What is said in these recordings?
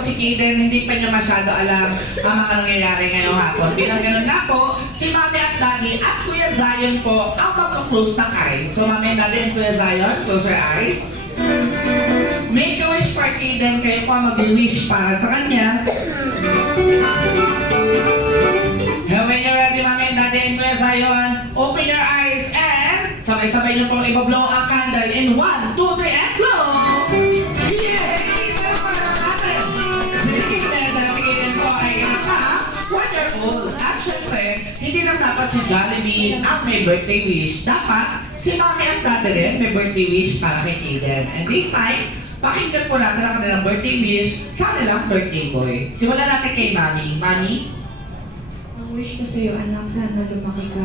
si Kiden, hindi pa niya masyado alam ang mga nangyayari ngayong hapon. Bilang ganun nga po, si Mami at Daddy at Kuya Zion po ang mag-close ng eyes. So Mami and Daddy and Kuya Zion, close your eyes. Make a wish for Kiden, kayo po mag-wish para sa kanya. And when you're ready, Mami and Daddy and Kuya Zion, open your eyes and sabay-sabay niyo pong ibablow ang candle in 1, 2, 3, and blow! Yay! Wonderful! At syempre, hindi lang dapat si Jollibee ang may birthday wish. Dapat si Mami at Daddy rin may birthday wish para kay Kiden. And this time, pakinggan po natin ang kanilang birthday wish sa kanilang birthday boy. Simulan natin kay Mami. Mami? Ang wish ko sa'yo, anak, sana lumaki ka.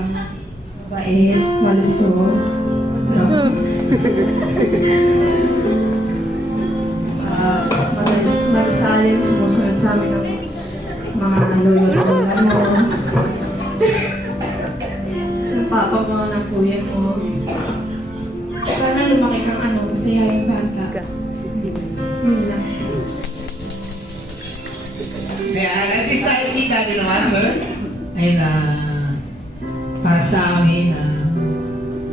Mabait, malusog. Magsalim, sumusunod sa amin ng mga lolo-lola mo. Ng papa mo, ng kuya mo. Sana lumaki kang masayang bata. Yun lang. Ayan, at isa si Daddy naman, sir. Ayun para sa amin,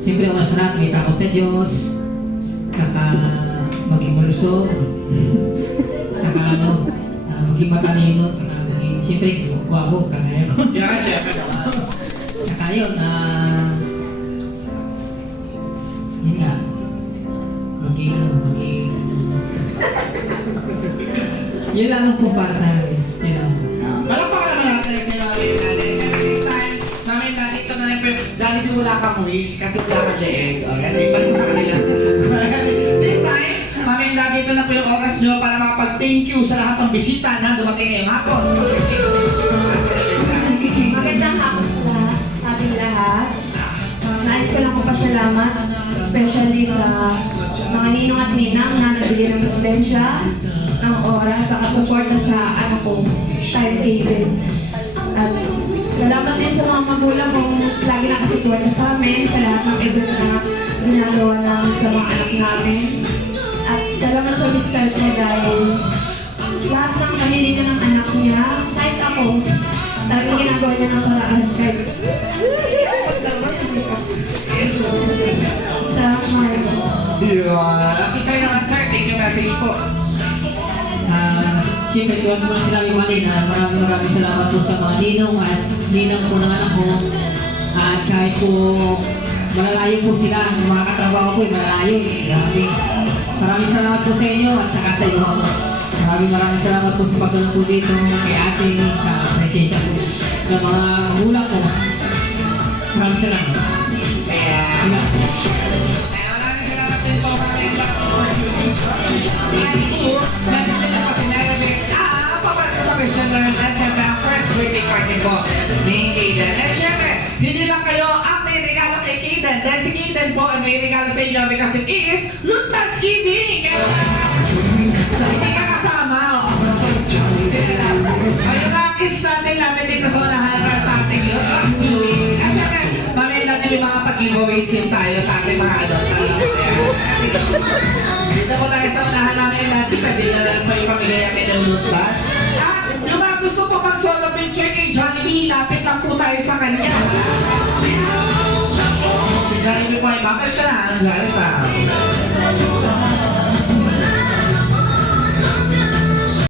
siyempre ang masarap, may takot sa Diyos, tsaka maging malusog, tsaka maging matalino, tsaka maging, siyempre, guwapo, kagaya ko. Yeah, syempre naman. Tsaka yun, yun nga, maging, yun lang po para sa amin, you know. Palakpakan naman natin kay Mami and Daddy. And this time, Mami and Daddy, ito na lang po. Jollibee, wala kang wish kasi wala ka leeg. Okay, ibalik mo sa kanila. This time, Mami and Daddy, ito na po yung oras nyo para makapag-thank you sa lahat ng bisita na dumating ngayong hapon. Magandang hapon sa lahat, sa ating lahat. Nais ko lang magpasalamat, especially sa mga ninong at ninang na nagbigay ng presensya, ng oras, sa kasuporta sa anak ko, timetable. At salamat din sa mga magulang kong lagi nakasuporta sa amin, sa lahat ng event na ginagawa namin sa mga anak namin. At salamat sa mister ko dahil lahat ng pamilya ng anak niya, kahit ako, talagang ginagawa niya ng paraan kahit sa Margo. Yun. At sa sa'yo naman, sir, thank you message po. Siyempre, doon naman sila Mali na maraming salamat po sa mga ninong at ninang po ng anak ko. At kahit po malalayo po sila, ang mga katrabaho ko malalayo. Grabe. Maraming salamat po sa inyo at saka sa iyo. Maraming salamat po sa pagdala po dito kay ate sa presensya po. Sa mga magulang ko. Maraming salamat. Ayan. Maraming salamat din po, Mami and Daddy. Siyempre, ang first birthday party po ni Kiden. At siyempre, hindi lang kayo ang may regalo kay Kiden. Dahil si Kiden po ay may regalo sa inyo because it is Luntas Giving! Kaya hindi ka kasama. Ay, yung mga kids natin namin dito sa unahan para sa ating Luntas Giving. At siyempre, mamaya natin yung mga pag-giveaways din tayo sa ating mga adult. Dito po tayo sa unahan namin natin. Pwede na lang po yung pamilya namin ng Luntas. Yung mga gusto po mag-solo picture kay Jollibee, lapit lang po tayo sa kanya. Si Jollibee po ay bakit ka na? Jollibee pa.